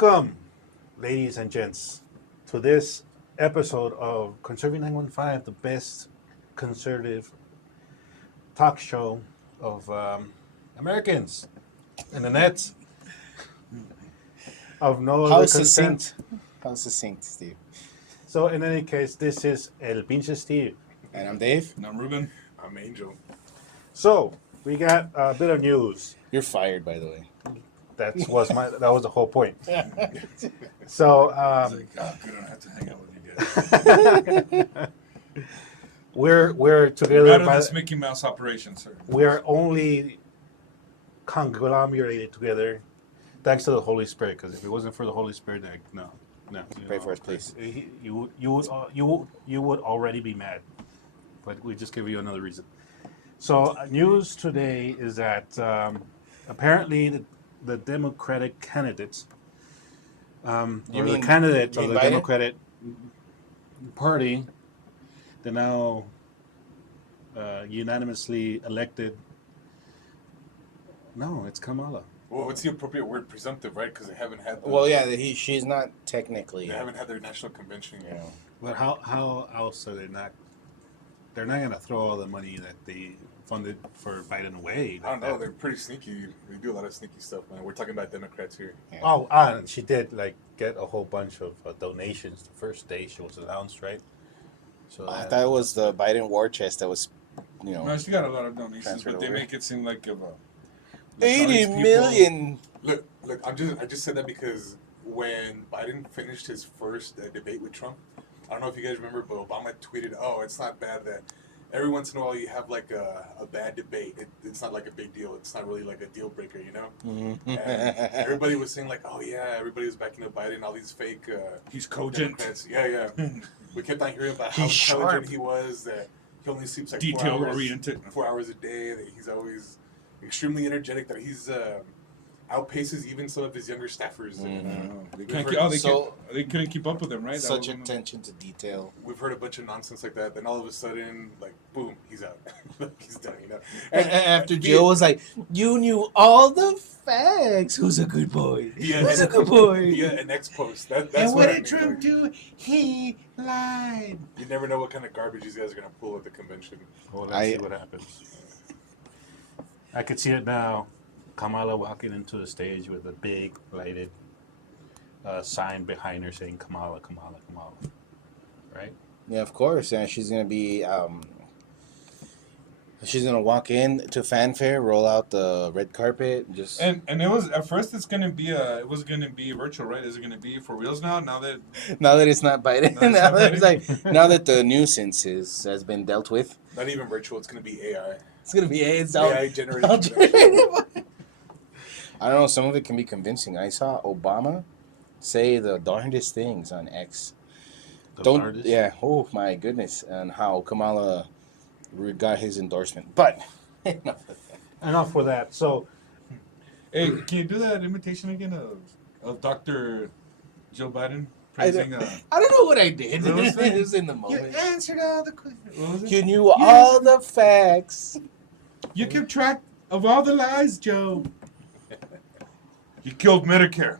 Welcome, ladies and gents, to this episode of Conserving 915, the best conservative talk show of Americans in the net of no How other succinct. consent. How succinct, Steve. So, in any case, this is El Pinche Steve. And I'm Dave. And I'm Ruben. I'm Angel. So, we got a bit of news. You're fired, by the way. That was the whole point. So, He's like, oh, good, I don't have to hang out with you guys. we're together. Out of by, this Mickey Mouse operation, sir. we're only conglomerated together thanks to the Holy Spirit. Because if it wasn't for the Holy Spirit, no. Pray for us, please. You would already be mad, but we just give you another reason. So news today is that apparently the Democratic candidates, You or the mean- candidate you of mean the Biden? Democratic Party, they're now unanimously elected. No, it's Kamala. Well, what's the appropriate word? Presumptive, right? Because they haven't had. Well, yeah, she's not technically. They haven't had their national convention You yet. know. But how else are they not? They're not going to throw all the money that they funded for Biden away. I don't know. They're pretty sneaky. They do a lot of sneaky stuff, man. We're talking about Democrats here. Yeah. Oh, and she did get a whole bunch of donations the first day she was announced, right? So I thought it was the Biden war chest that was, No, she got a lot of donations, Transferred but they over. make it seem like of a 80 million. Look. I just said that because when Biden finished his first debate with Trump, I don't know if you guys remember, but Obama tweeted, "Oh, it's not bad that every once in a while you have like a bad debate. It's not like a big deal. It's not really like a deal breaker, you know." And everybody was saying like, "Oh yeah," everybody was backing up Biden. All these fake. he's cogent, Democrats. Yeah. We kept on hearing about how He's intelligent sharp. he was. That he only sleeps like detail 4 hours, oriented. 4 hours a day. That he's always extremely energetic. That he's outpaces even some of his younger staffers. They We've can't. heard- They couldn't keep up with him, right? That Such was one of the- attention to detail. We've heard a bunch of nonsense like that. Then all of a sudden, like boom, he's out. He's done. You know. After Jill was like, "You knew all the facts. Who's a good boy? Yeah, Who's a good boy?" Yeah, an ex post. That's And what what I did mean, Trump like, do? He lied. You never know what kind of garbage these guys are gonna pull at the convention. well, let's see what happens. I could see it now. Kamala walking into the stage with a big lighted sign behind her saying "Kamala, Kamala, Kamala," right? Yeah, of course. And she's gonna be. She's gonna walk in to fanfare, roll out the red carpet, and just. And it was at first. It was gonna be virtual, right? Is it gonna be for reals now? Now that Now that it's not Biden, Now it's now not that it's Biden. like now that the nuisance has been dealt with, Not even virtual. It's gonna be AI. it's gonna be it's AI generated. convention. I don't know. Some of it can be convincing. I saw Obama say the darndest things on X. Darndest? Yeah. Oh my goodness, and how Kamala got his endorsement, but. Enough with that. So hey, can you do that imitation again of Dr. Joe Biden I praising? don't know what I did. What was that? It was in the You moment. answered all the questions. What was it? You knew all the facts. You kept track of all the lies, Joe. You killed Medicare.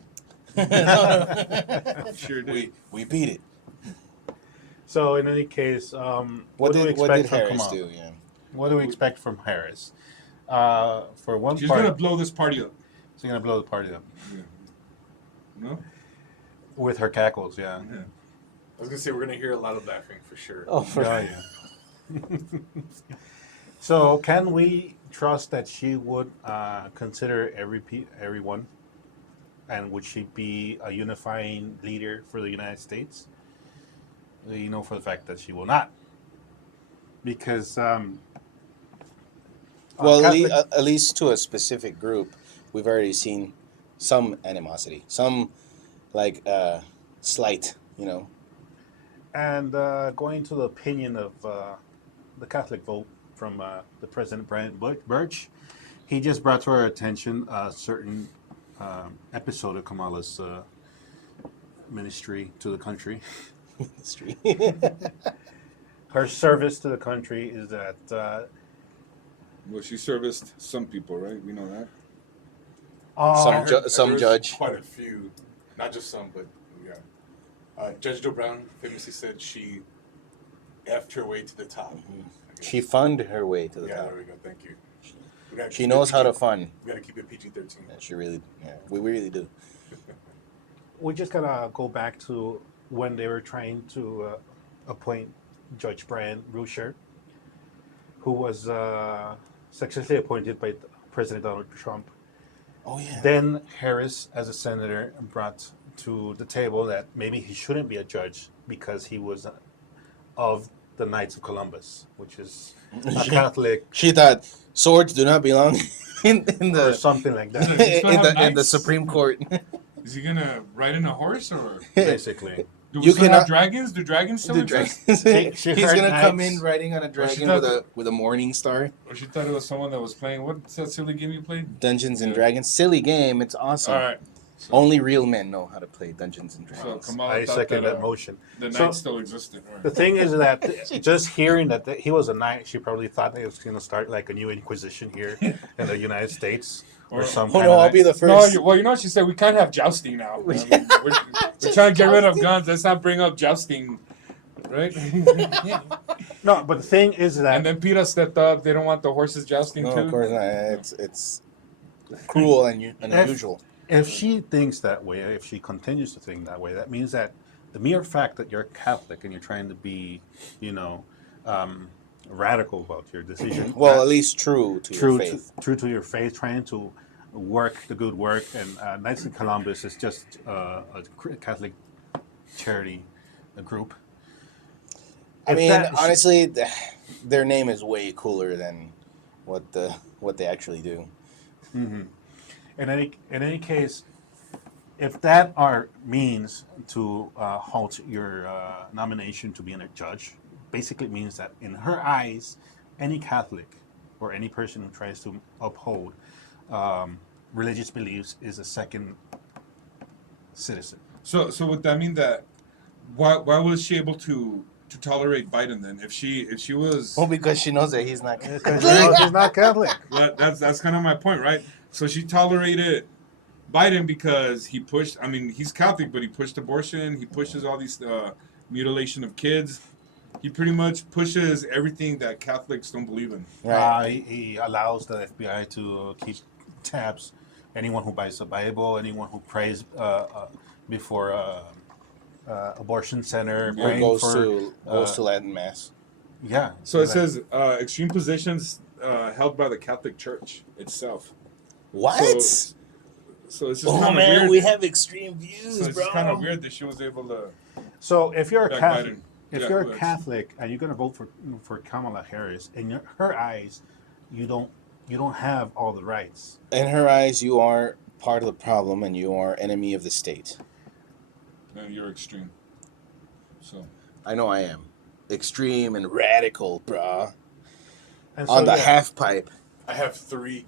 Sure did. We beat it. So in any case, what do we What expect did from Harris Kamala? do? Yeah. What do we expect from Harris? For one She's part, gonna blow this party up. she's gonna blow the party up No? with her cackles. Yeah. Yeah. I was gonna say we're gonna hear a lot of laughing for sure. Oh, for Oh, yeah. So can we trust that she would consider everyone, and would she be a unifying leader for the United States? You know, for the fact that she will not, because well, Catholic- at least to a specific group, we've already seen some animosity, some like slight, you know. and going to the opinion of the Catholic vote from the President Brian Birch, he just brought to our attention a certain episode of Kamala's ministry to the country. History. Her service to the country is that Well, she serviced some people, right? We know that. I Some heard- ju- some there was judge. Quite a few. Not just some, but yeah. Judge Joe Brown famously said she effed her way to the top. Mhm. I guess. She funded her way to the Yeah, top. there we go. Thank you. We gotta She keep it knows how to PG. fund. We gotta keep it PG-13. Yeah, she really, yeah, we really do. We just gotta go back to when they were trying to appoint Judge Brian Rusher, who was successfully appointed by President Donald Trump. Oh yeah. Then Harris, as a senator, brought to the table that maybe he shouldn't be a judge because he was of the Knights of Columbus, which is a Catholic She thought swords do not belong in or the something like that, Does he still have in the knights? Supreme Court. Is he gonna ride in a horse or basically. do we You still have cannot- dragons? Do dragons still The exist? dragons. She He's heard gonna come knights. in riding on a she dragon thought with a morning star. Or she thought it was someone that was playing. What's that silly game you played? Dungeons and Yeah. Dragons, silly game. It's awesome. All right. So, Only real men know how to play Dungeons and so Dragons. Kamala I thought second that that motion. the So- knights still existed. All The right. thing is that just hearing that he was a knight, she probably thought they was going to start like a new Inquisition here in the United States or Or- some Oh kind no, of. I'll be the No, first. well, you know what she said? We can't have jousting now. I mean, we're trying to get rid of guns. Let's not bring up jousting, right? No, but the thing is that And then PETA stepped up. They don't want the horses jousting No, too. of course not. It's cruel and unusual. if she thinks that way, if she continues to think that way, that means that the mere fact that you're Catholic and you're trying to be, radical about your decision. Well, at least true to your faith. True to your faith, trying to work the good work. And Knights of Columbus is just a Catholic charity group. I If mean, that- honestly, their name is way cooler than what they actually do. Mhm. In any case, if that are means to halt your nomination to being a judge, basically means that in her eyes, any Catholic or any person who tries to uphold religious beliefs is a second citizen. So would that mean that why was she able to tolerate Biden then? If she was Well, because she knows that he's not. Because she's not Catholic. that's kind of my point, right? So she tolerated Biden because he pushed. I mean, he's Catholic, but he pushed abortion. He pushes all these mutilation of kids. He pretty much pushes everything that Catholics don't believe in. Right. He allows the FBI to keep tabs. Anyone who buys the Bible, anyone who prays before abortion center, Yeah. Or praying goes for to Latin mass. yeah. So it like- says extreme positions held by the Catholic Church itself. What? So it's just Oh kind of man, weird. we have extreme views, So it's bro. just kind of weird that she was able to. So if you're a back Catholic, Biden. if Yeah, you're go a ahead. Catholic and you're going to vote for Kamala Harris, in her eyes, you don't have all the rights. In her eyes, you are part of the problem, and you are enemy of the state. And you're extreme. So I know I am. Extreme and radical, bruh. And On the yeah, half pipe. I have 3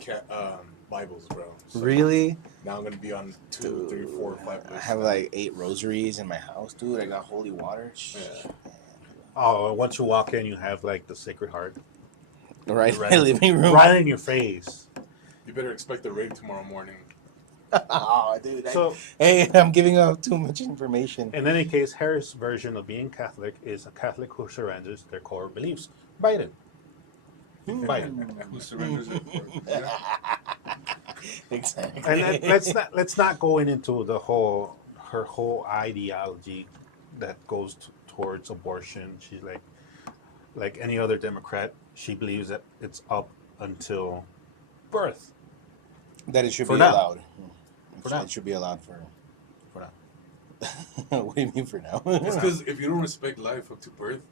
Bibles, bro. So Really? now I'm gonna be on 2, 3, 4, 5 I lists. have like 8 rosaries in my house, dude. I got holy water. Yeah. Oh, once you walk in, you have like the Sacred Heart Right in Right. my living room. right in your face. You better expect the raid tomorrow morning. Oh, dude. So Hey, I'm giving out too much information. in any case, Harris' version of being Catholic is a Catholic who surrenders their core beliefs. Biden. Biden. who surrenders it? Yeah. Exactly. And let's not go into her whole ideology that goes towards abortion. She's like any other Democrat. She believes that it's up until birth. That it should For be now. allowed. For now. It should be allowed for. For now. What do you mean for now? It's because if you don't respect life up to birth,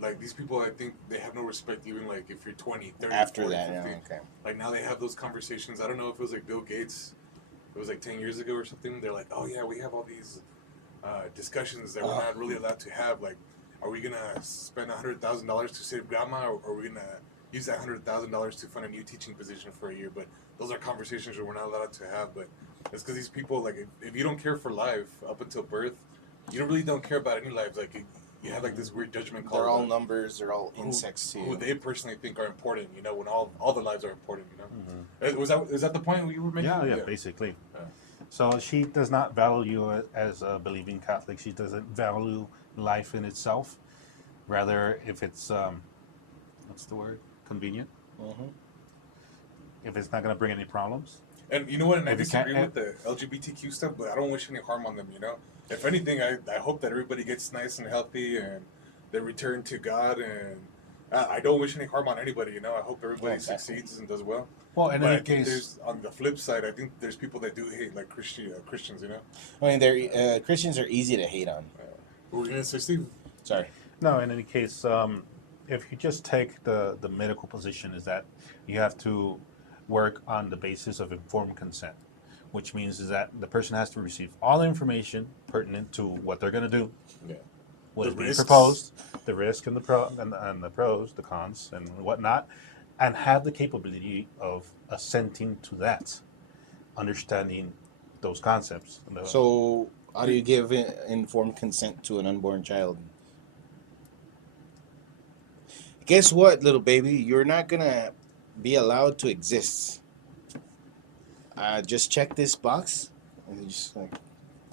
like these people, I think they have no respect even like if you're 20, 30, After 40, that, 50. yeah, okay. Like now they have those conversations. I don't know if it was like Bill Gates. It was like 10 years ago or something. They're like, oh yeah, we have all these discussions that we're not really allowed to have. Like, are we gonna spend $100,000 to save grandma, or are we gonna use that $100,000 to fund a new teaching position for a year? But those are conversations that we're not allowed to have. But it's because these people, like, if you don't care for life up until birth, you really don't care about any lives. Like, you have like this weird judgment call. They're all numbers. They're all insects to Who you. they personally think are important, you know, when all the lives are important, you know. Mm-hmm. Is that the point you were making? Yeah, basically. So she does not value it as a believing Catholic. She doesn't value life in itself. Rather, if it's what's the word? Convenient. Mm-hmm. If it's not going to bring any problems. And you know what? And I If you can't- disagree with the LGBTQ stuff, but I don't wish any harm on them. You know, if anything, I hope that everybody gets nice and healthy and they return to God. And I don't wish any harm on anybody. You know, I hope everybody Yeah, exactly. succeeds and does well. Well, in But I any think case, there's on the flip side, I think there's people that do hate like Christians. You know, I mean, they're Christians are easy to hate on. what were you gonna say, Steve? Sorry. no, in any case, if you just take the medical position, is that you have to work on the basis of informed consent, which means is that the person has to receive all the information pertinent to what they're going to do, Yeah. what The is being risks. proposed, the risk and and the pros, the cons, and whatnot, and have the capability of assenting to that, understanding those concepts. So, how do you give informed consent to an unborn child? Guess what, little baby? You're not gonna be allowed to exist. Just check this box. And they just like,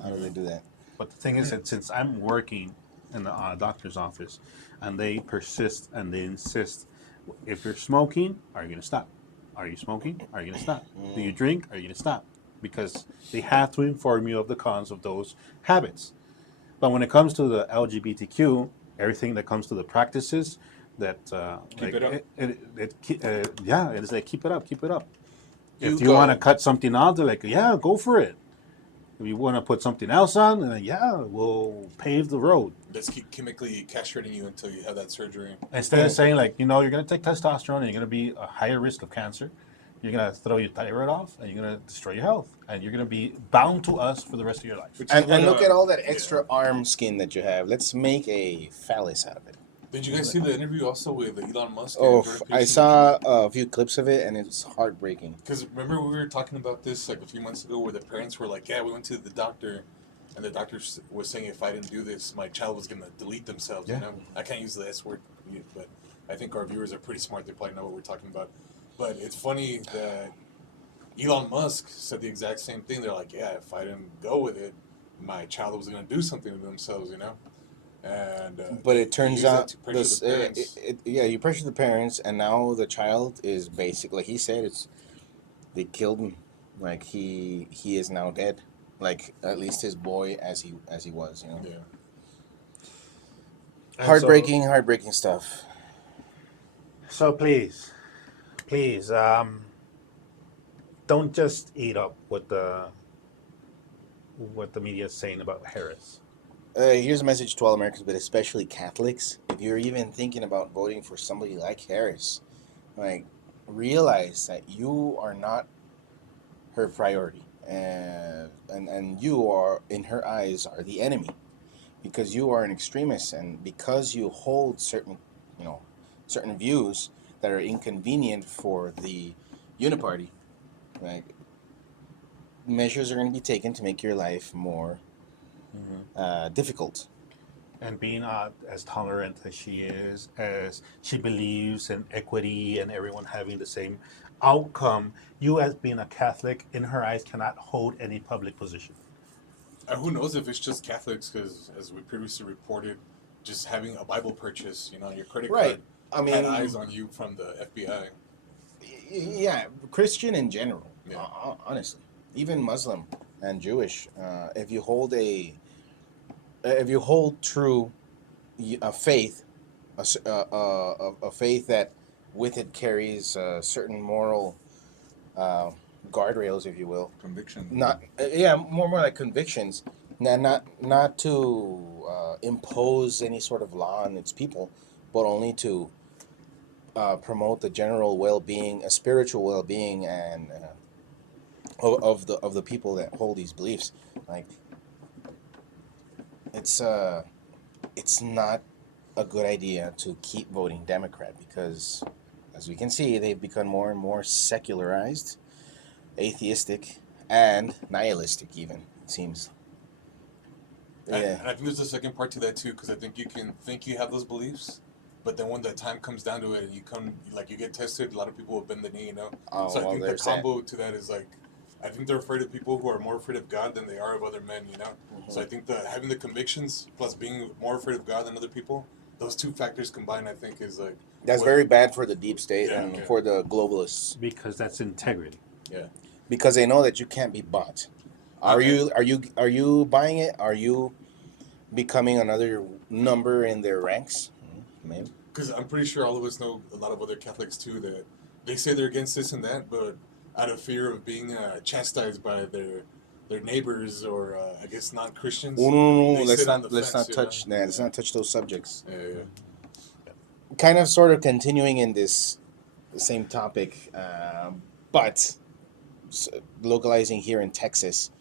how do they do that? But the thing is that since I'm working in the doctor's office, and they persist and they insist, if you're smoking, are you going to stop? Are you smoking? Are you going to stop? Do you drink? Are you going to stop? Because they have to inform you of the cons of those habits. But when it comes to the LGBTQ, everything that comes to the practices, that Keep it up. yeah, it's like keep it up, keep it up. You If you go. want to cut something out, they're like, yeah, go for it. If you want to put something else on, then yeah, we'll pave the road. Let's keep chemically castrating you until you have that surgery. Instead of saying like, you're going to take testosterone and you're going to be a higher risk of cancer, you're going to throw your thyroid off and you're going to destroy your health. And you're going to be bound to us for the rest of your life. Which is And what, look at all that extra arm skin that you have. Let's make a phallus out of it. Did you guys see the interview also with Elon Musk? Oh, I saw a few clips of it, and it's heartbreaking. Because remember we were talking about this like a few months ago, where the parents were like, "Yeah, we went to the doctor, and the doctor was saying if I didn't do this, my child was gonna delete themselves." Yeah. You know, I can't use the S word, but I think our viewers are pretty smart. They probably know what we're talking about. But it's funny that Elon Musk said the exact same thing. They're like, "Yeah, if I didn't go with it, my child was gonna do something to themselves." You know. And But it turns use that out to pressure the parents. you pressure the parents, and now the child is basically, like he said, they killed him. Like he is now dead. Like at least his boy as he was, you know. Yeah. And Heartbreaking stuff. So please, don't just eat up what the media is saying about Harris. Here's a message to all Americans, but especially Catholics. If you're even thinking about voting for somebody like Harris, like realize that you are not her priority, and you are, in her eyes, are the enemy, because you are an extremist, and because you hold certain views that are inconvenient for the uniparty. Like measures are going to be taken to make your life more difficult. And being as tolerant as she is, as she believes in equity and everyone having the same outcome, you as being a Catholic, in her eyes, cannot hold any public position. Who knows if it's just Catholics? Because as we previously reported, just having a Bible purchase, your credit Right. card had eyes on you from the FBI. Yeah, Christian in general. Yeah. Honestly, even Muslim and Jewish. If you hold true a faith, a faith that with it carries certain moral guardrails, if you will. Conviction. More like convictions. Not to impose any sort of law on its people, but only to promote the general well-being, a spiritual well-being, and of the people that hold these beliefs. Like it's not a good idea to keep voting Democrat, because, as we can see, they've become more and more secularized, atheistic, and nihilistic. Even, it seems. And I think there's a second part to that too, because I think you can think you have those beliefs, but then when the time comes down to it, and you get tested, a lot of people will bend the knee, Oh, so I well, think the there's that. combo to that is like, I think they're afraid of people who are more afraid of God than they are of other men. You know. So I think that having the convictions plus being more afraid of God than other people, those two factors combined, I think, is like That's what- very bad for the deep state Yeah, and yeah. for the globalists Because that's integrity. Yeah. because they know that you can't be bought. Are Okay. you buying it? Are you becoming another number in their ranks? Maybe. Because I'm pretty sure all of us know a lot of other Catholics too that they say they're against this and that, but out of fear of being chastised by their neighbors or I guess non Christians, Oh, no, they let's sit on not the let's fence. not touch that. Let's not touch those subjects. Yeah, yeah. Kind of, sort of continuing in this same topic, but localizing here in Texas,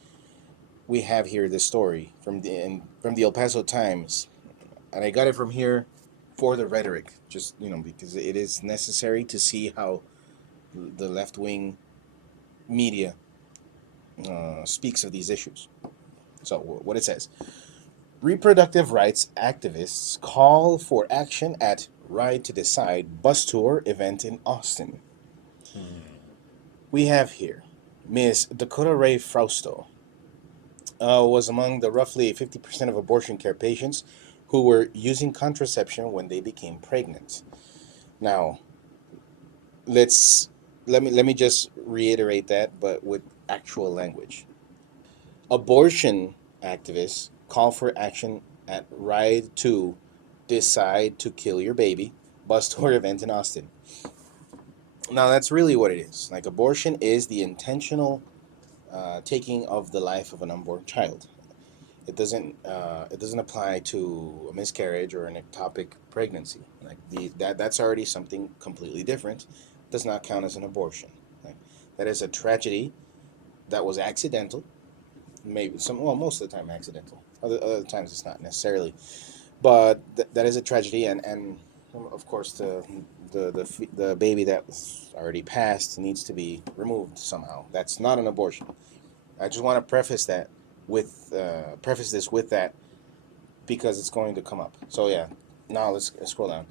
we have here this story from the El Paso Times, and I got it from here for the rhetoric, just because it is necessary to see how the left wing media speaks of these issues. So, what it says: reproductive rights activists call for action at Ride to Decide bus tour event in Austin. We have here Miss Dakota Ray Frausto was among the roughly 50% of abortion care patients who were using contraception when they became pregnant. Now, let's let me just reiterate that, but with actual language. Abortion activists call for action at Ride to Decide to Kill Your Baby bus tour event in Austin. Now, that's really what it is. Like, abortion is the intentional taking of the life of an unborn child. It doesn't apply to a miscarriage or an ectopic pregnancy. Like, that's already something completely different. Does not count as an abortion. Like, that is a tragedy that was accidental. Maybe most of the time accidental. Other times it's not necessarily. But that is a tragedy, and of course the baby that's already passed needs to be removed somehow. That's not an abortion. I just want to preface this with that because it's going to come up. So yeah, now let's scroll down.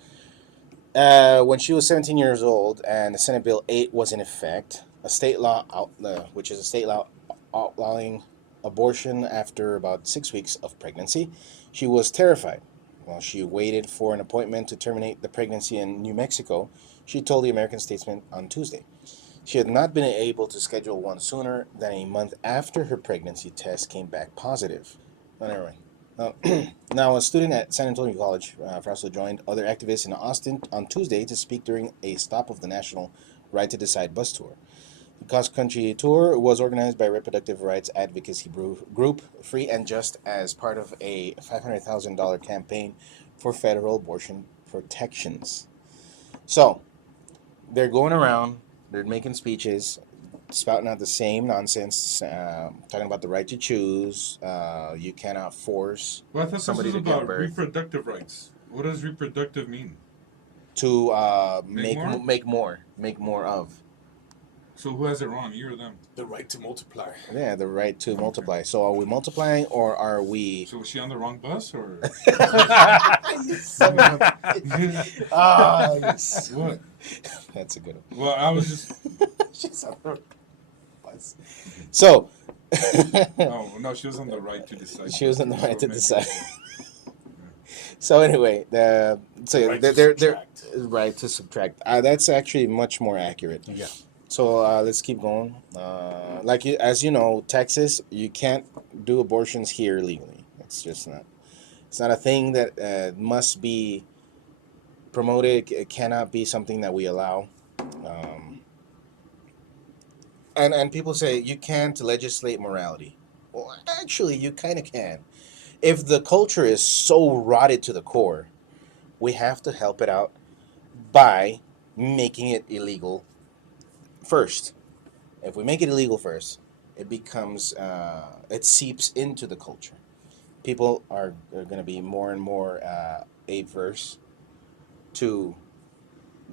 When she was 17 years old and Senate Bill 8 was in effect, which is a state law outlawing abortion after about 6 weeks of pregnancy, she was terrified. While she waited for an appointment to terminate the pregnancy in New Mexico, she told the American Statesman on Tuesday. She had not been able to schedule one sooner than a month after her pregnancy test came back positive. But anyway, now a student at San Antonio College, Frausto joined other activists in Austin on Tuesday to speak during a stop of the National Right to Decide bus tour. The cross-country tour was organized by reproductive rights advocacy group Free and Just as part of a $500,000 campaign for federal abortion protections. So, they're going around, they're making speeches, spouting out the same nonsense, talking about the right to choose. You cannot force Well, I thought this somebody was to give about birth. reproductive rights. What does reproductive mean? To Make more? make more of. So who has it wrong, you or them? The right to multiply. Yeah, the right to multiply. So are we multiplying or are we? So was she on the wrong bus or Yes. what? That's a good one. Well, I was just. She's on the bus. So. Oh no, she was on the right to decide. She was on the right to maybe- decide. So anyway, they're right to subtract. That's actually much more accurate. Yeah. So let's keep going. As you know, Texas, you can't do abortions here legally. It's just not. It's not a thing that must be promoted. It cannot be something that we allow. And people say you can't legislate morality. Well, actually, you kind of can. If the culture is so rotted to the core, we have to help it out by making it illegal first. If we make it illegal first, it becomes it seeps into the culture. People are going to be more and more averse to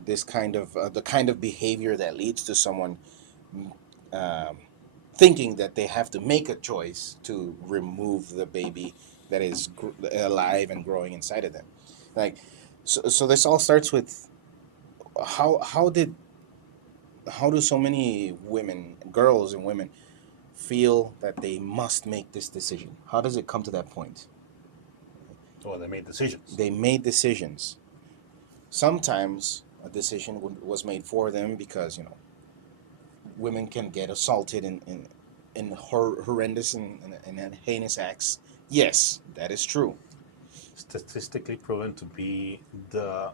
this kind of the kind of behavior that leads to someone um, thinking that they have to make a choice to remove the baby that is alive and growing inside of them. Like, so this all starts with how do so many women, girls and women, feel that they must make this decision? How does it come to that point? Well, they made decisions. They made decisions. Sometimes a decision was made for them because, women can get assaulted in horrendous and heinous acts. Yes, that is true. Statistically proven to be the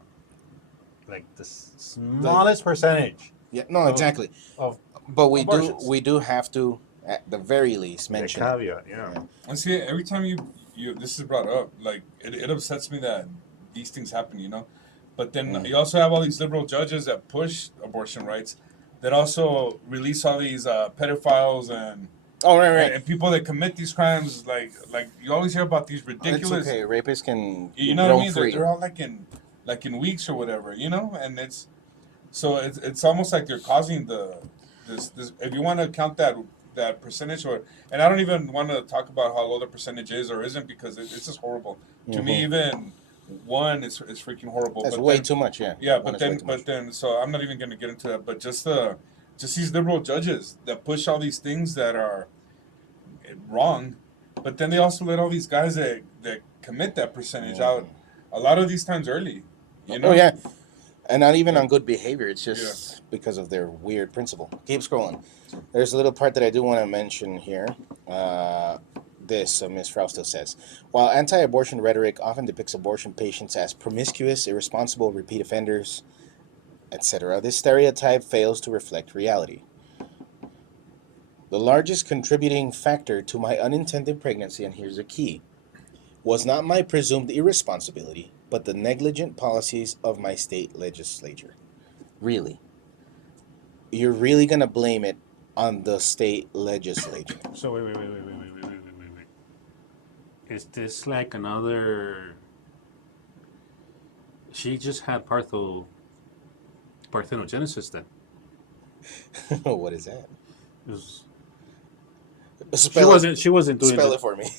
smallest percentage Yeah, no, of, exactly. of But abortions. we do have to, at the very least, The mention it. caveat, yeah. And see, every time you this is brought up, like it upsets me that these things happen, you know. But then you also have all these liberal judges that push abortion rights, that also release all these pedophiles Oh, right. and people that commit these crimes. Like you always hear about these It's ridiculous. okay. Rapists can You know what I roam mean? free. They're all like in weeks or whatever, you know. And it's almost like they're causing this. If you want to count that percentage, and I don't even want to talk about how low the percentage is or isn't, because it's just horrible. To me, even one is freaking horrible. That's but way then, too much. Yeah. yeah, One but is way then too much. but then so I'm not even going to get into that. But just these liberal judges that push all these things that are wrong, but then they also let all these guys that commit that percentage out a lot of these times early. You know? Oh yeah, and not even Like, on good behavior. It's just because of their weird principle. Keep scrolling. There's a little part that I do want to mention here. Ms. Frausto says, while anti-abortion rhetoric often depicts abortion patients as promiscuous, irresponsible, repeat offenders, etc., this stereotype fails to reflect reality. The largest contributing factor to my unintended pregnancy, and here's the key, was not my presumed irresponsibility, but the negligent policies of my state legislature. Really? You're really going to blame it on the state legislature? So wait. Is this like another? She just had parthenogenesis then. What is that? It was, Spell she wasn't doing Spell it. it for me.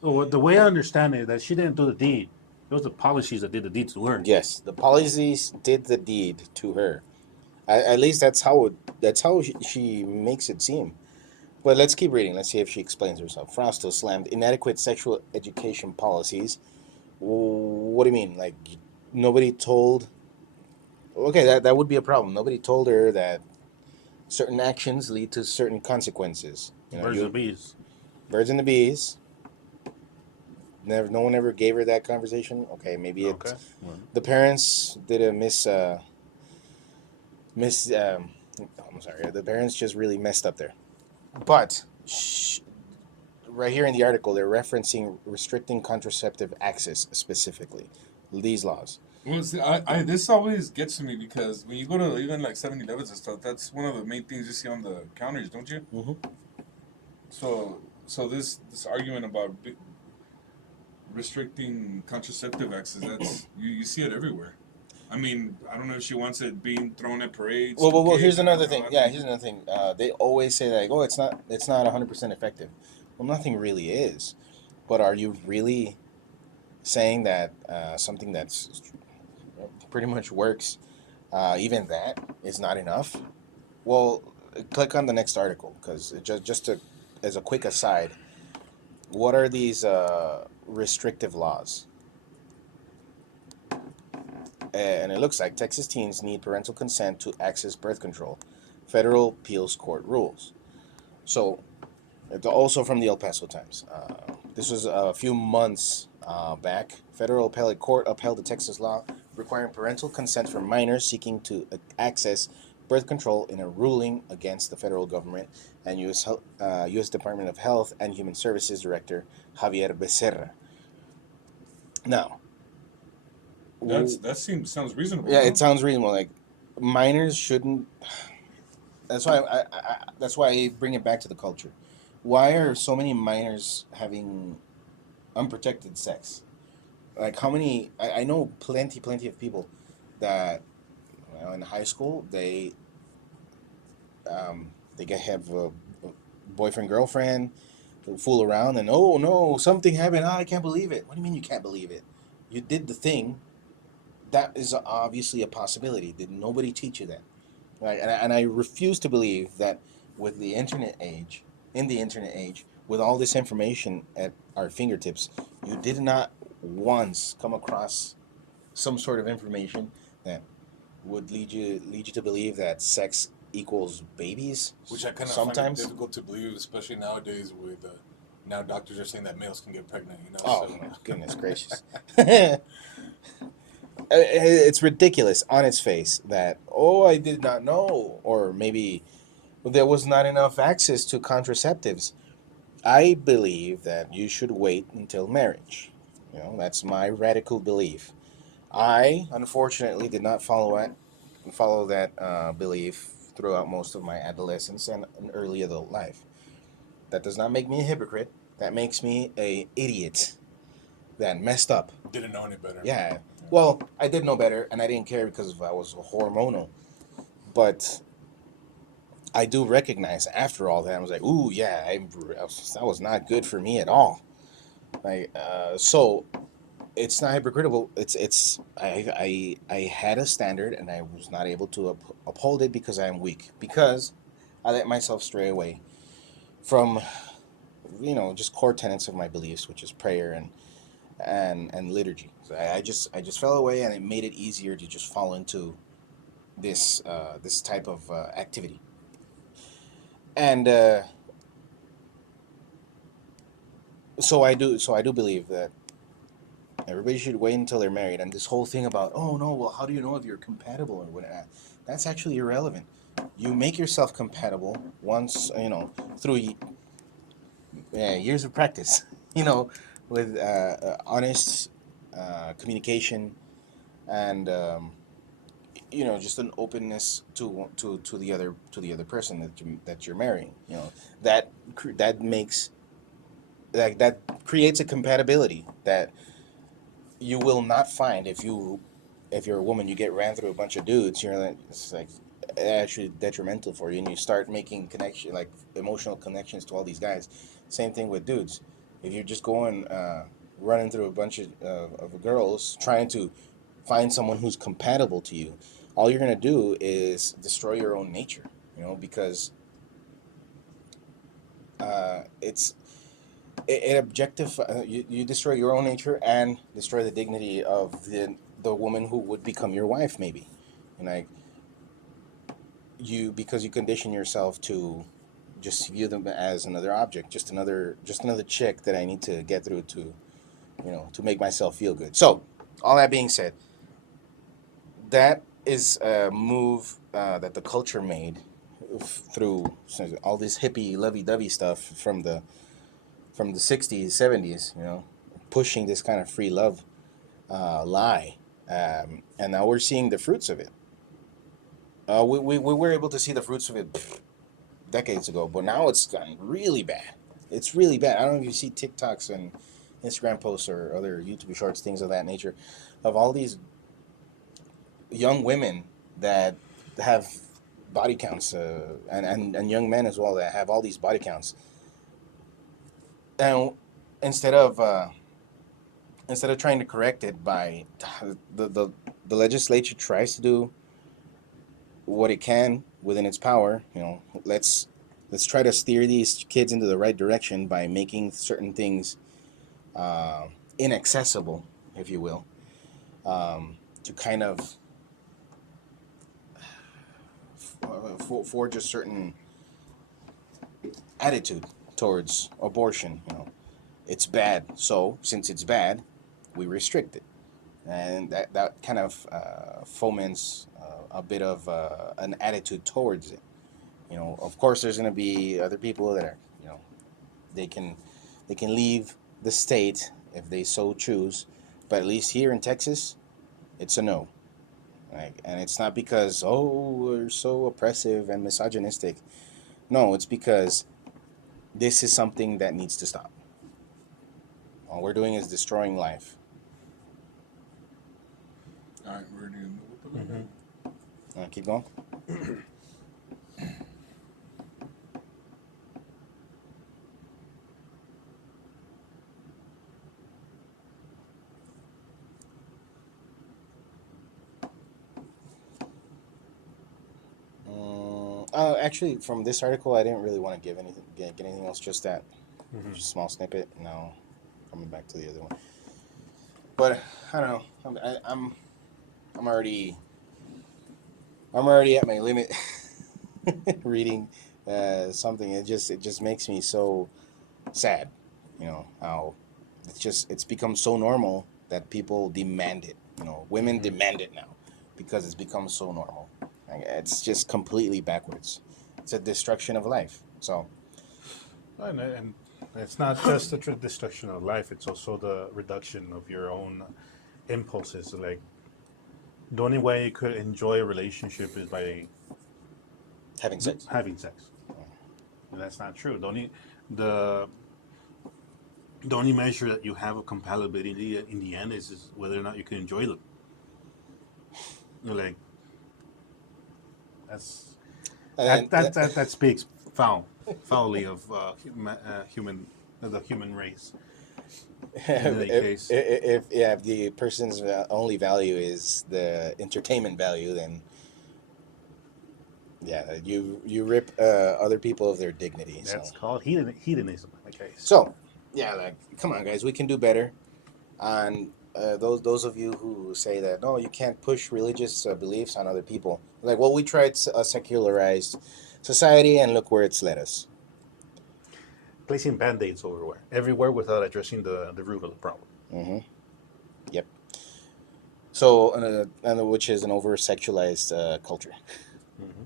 The way I understand it, that she didn't do the deed. It was the policies that did the deed to her. Yes, the policies did the deed to her. At least that's how she makes it seem. But let's keep reading. Let's see if she explains herself. Frausto slammed inadequate sexual education policies. What do you mean? Like, nobody told... Okay, that would be a problem. Nobody told her that certain actions lead to certain consequences. Birds and bees. Birds and the bees. No one ever gave her that conversation. Okay, maybe it's... Okay. Well, The parents did a I'm sorry. The parents just really messed up there. But right here in the article, they're referencing restricting contraceptive access specifically. These laws. Well, see, I this always gets to me, because when you go to even like 7-Elevens and stuff, that's one of the main things you see on the counters, don't you? Mm-hmm. So this argument about restricting contraceptive access, that's you see it everywhere. I mean, I don't know if she wants it being thrown at parades. Well. Here's another kids, thing. Yeah, here's another thing. They always say that, like, oh, it's not 100% effective. Well, nothing really is. But are you really saying that something that's pretty much works, even that is not enough? Well, click on the next article, because as a quick aside, what are these restrictive laws? And it looks like Texas teens need parental consent to access birth control. Federal appeals court rules. So, it's also from the El Paso Times. This was a few months back. Federal appellate court upheld the Texas law requiring parental consent for minors seeking to access birth control in a ruling against the federal government and U.S. Department of Health and Human Services Director Javier Becerra. Now, sounds reasonable. yeah, no? it sounds reasonable. Like, minors shouldn't. That's why I bring it back to the culture. Why are so many minors having unprotected sex? Like, how many? I know plenty of people that, in high school they have a boyfriend girlfriend, fool around, and oh no, something happened. I can't believe it. What do you mean you can't believe it? You did the thing. That is obviously a possibility. Did nobody teach you that? Right? And I refuse to believe that with the internet age, in the internet age, with all this information at our fingertips, you did not once come across some sort of information that would lead you to believe that sex equals babies. Which I kind of find it sometimes. difficult to believe, especially nowadays with now doctors are saying that males can get pregnant. You know, Oh so my goodness gracious! It's ridiculous on its face that, oh, I did not know, or maybe there was not enough access to contraceptives. I believe that you should wait until marriage. That's my radical belief. I unfortunately did not follow that belief throughout most of my adolescence and an early adult life. That does not make me a hypocrite. That makes me a idiot that messed up. didn't know any better. Yeah. Well, I did know better, and I didn't care because I was hormonal. But I do recognize after all that, I was like, ooh, yeah, that was not good for me at all. Like, so it's not hypocritical. I had a standard, and I was not able to uphold it because I am weak. Because I let myself stray away from, just core tenets of my beliefs, which is prayer and liturgy. So I just fell away, and it made it easier to just fall into this type of activity. And so I do believe that everybody should wait until they're married. And this whole thing about, oh no, well, how do you know if you're compatible or whatnot? That's actually irrelevant. You make yourself compatible once, through years of practice, with honest communication and just an openness to the other person that you're marrying. That makes that creates a compatibility that you will not find if you're a woman. You get ran through a bunch of dudes. It's like actually detrimental for you, and you start making connection, like emotional connections to all these guys. Same thing with dudes. If you're just going running through a bunch of girls trying to find someone who's compatible to you, all you're gonna do is destroy your own nature. Because it's it objective. You destroy your own nature and destroy the dignity of the woman who would become your wife, maybe. And like because you condition yourself to just view them as another object, just another chick that I need to get through to make myself feel good. So, all that being said, that is a move that the culture made through all this hippie lovey-dovey stuff from the 60s, 70s, pushing this kind of free love lie. And now we're seeing the fruits of it. We were able to see the fruits of it decades ago, but now it's gotten really bad. It's really bad. I don't know if you see TikToks and Instagram posts or other YouTube shorts, things of that nature, of all these young women that have body counts, and young men as well that have all these body counts. And instead of uh, instead of trying to correct it by the legislature tries to do what it can within its power. Let's try to steer these kids into the right direction by making certain things uh, inaccessible, if you will, to kind of forge a certain attitude towards abortion. It's bad, so since it's bad, we restrict it, and that kind of foments a bit of an attitude towards it. Of course, there's going to be other people that are, they can they can leave the state if they so choose, but at least here in Texas, it's a no. And it's not because, oh, we're so oppressive and misogynistic. No, it's because this is something that needs to stop. All we're doing is destroying life. All right, we're ready to move up a little bit. Keep going. Actually, from this article, I didn't really want to give anything, get anything else. Just that Mhm. just small snippet. Now, coming back to the other one. But I don't know. I'm already at my limit reading something. It just makes me so sad. You know how it's become so normal that people demand it. You know, women Mhm. demand it now because it's become so normal. Like, it's just completely backwards. It's a destruction of life. So And it's not just the destruction of life; it's also the reduction of your own impulses. Like the only way you could enjoy a relationship is by having sex. having sex, and that's not true. The the only measure that you have of compatibility in the end is whether or not you can enjoy them. Like that's And then that speaks foully of human the human race. In any case, if the person's only value is the entertainment value, then yeah, you rip other people of their dignity. that's called hedonism. In the case, So yeah, like come on, guys, we can do better. And those of you who say that no, you can't push religious beliefs on other people, like, well, we tried a secularized society, and look where it's led us. placing band-aids everywhere without addressing the root of the problem. Mm-hmm. Yep. So, and which is an over sexualized culture. Hmm.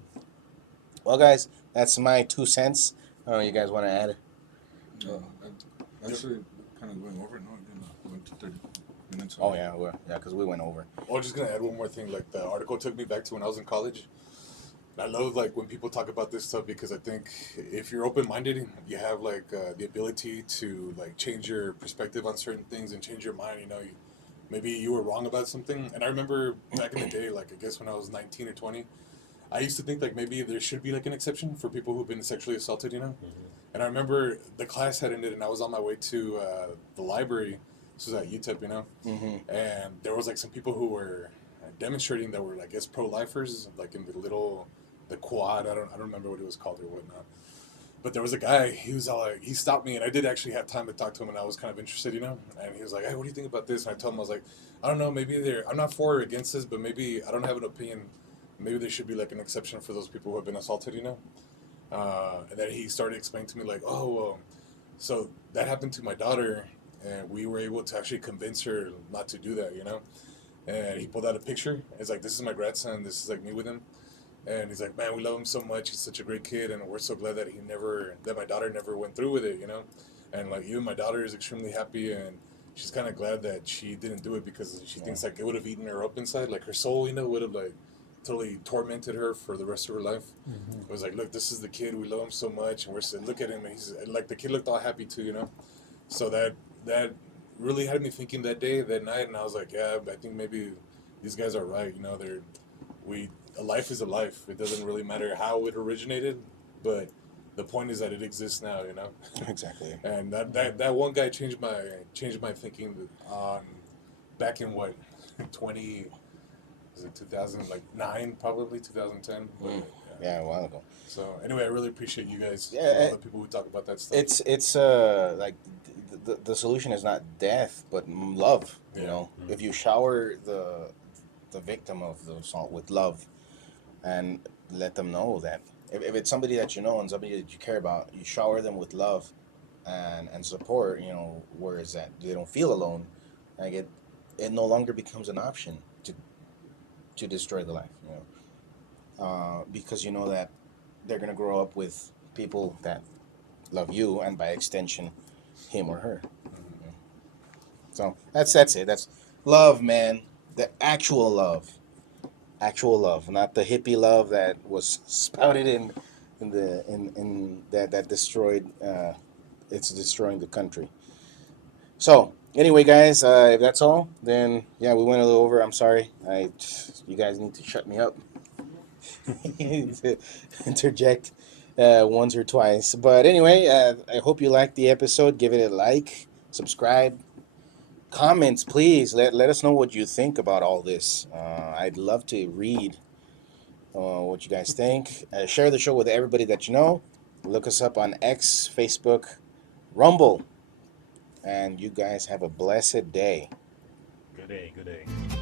Well, guys, that's my 2 cents. I don't know. You guys want to add? No, actually, kind of going over it. No, again, went to 30 minutes. Oh yeah, because we went over. Well, just gonna add one more thing. Like the article took me back to when I was in college. I love like when people talk about this stuff because I think if you're open minded, you have like the ability to like change your perspective on certain things and change your mind. You know, maybe you were wrong about something. And I remember back in the day, like I guess when I was 19 or 20, I used to think like maybe there should be like an exception for people who've been sexually assaulted. You know, and I remember the class had ended and I was on my way to the library. This was at UTEP, you know, Mm-hmm. and there was like some people who were demonstrating that were, I guess, pro-lifers, like in the quad. I don't remember what it was called or whatnot. But there was a guy. He was all like, he stopped me, and I did actually have time to talk to him, and I was kind of interested, you know. And he was like, "Hey, what do you think about this?" And I told him, I was like, "I don't know. Maybe I'm not for or against this, but maybe I don't have an opinion. Maybe there should be like an exception for those people who have been assaulted, you know." And then he started explaining to me like, "Oh, well, so that happened to my daughter, and we were able to actually convince her not to do that, you know." And he pulled out a picture. It's like, "This is my grandson. This is like me with him." And he's like, "Man, we love him so much. He's such a great kid, and we're so glad that my daughter never went through with it, you know." And like, even my daughter is extremely happy, and she's kind of glad that she didn't do it because she thinks like it would have eaten her up inside, like her soul, you know, would have like totally tormented her for the rest of her life. It was like, "Look, this is the kid. We love him so much, and we're saying, look at him. And he's like, the kid looked all happy too, you know." So that really had me thinking that day, that night, and I was like, "Yeah, I think maybe these guys are right. You know, we a life is a life. It doesn't really matter how it originated, but the point is that it exists now. You know." Exactly. And that one guy changed my thinking on back in what 20 was it 2000 like 9 probably 2010. But Mm. Yeah, a while ago. so anyway, I really appreciate you guys, Yeah, all the people who talk about that stuff. it's like the solution is not death, but love. You Yeah. know, if you shower the victim of the assault with love, and let them know that if it's somebody that you know and somebody that you care about, you shower them with love and support. You know, whereas that they don't feel alone, like it no longer becomes an option to destroy the life. You know, because you know that they're gonna grow up with people that love you, and by extension, him or her. You know? So that's it. That's love, man. The actual love, not the hippie love that was spouted in that destroyed. It's destroying the country. So anyway, guys, if that's all, then yeah, we went a little over. I'm sorry. You guys need to shut me up. To interject once or twice. But anyway, I hope you liked the episode. Give it a like, subscribe, comments, please. Let us know what you think about all this. I'd love to read what you guys think. Share the show with everybody that you know. Look us up on X, Facebook, Rumble. And you guys have a blessed day. Good day. Good day.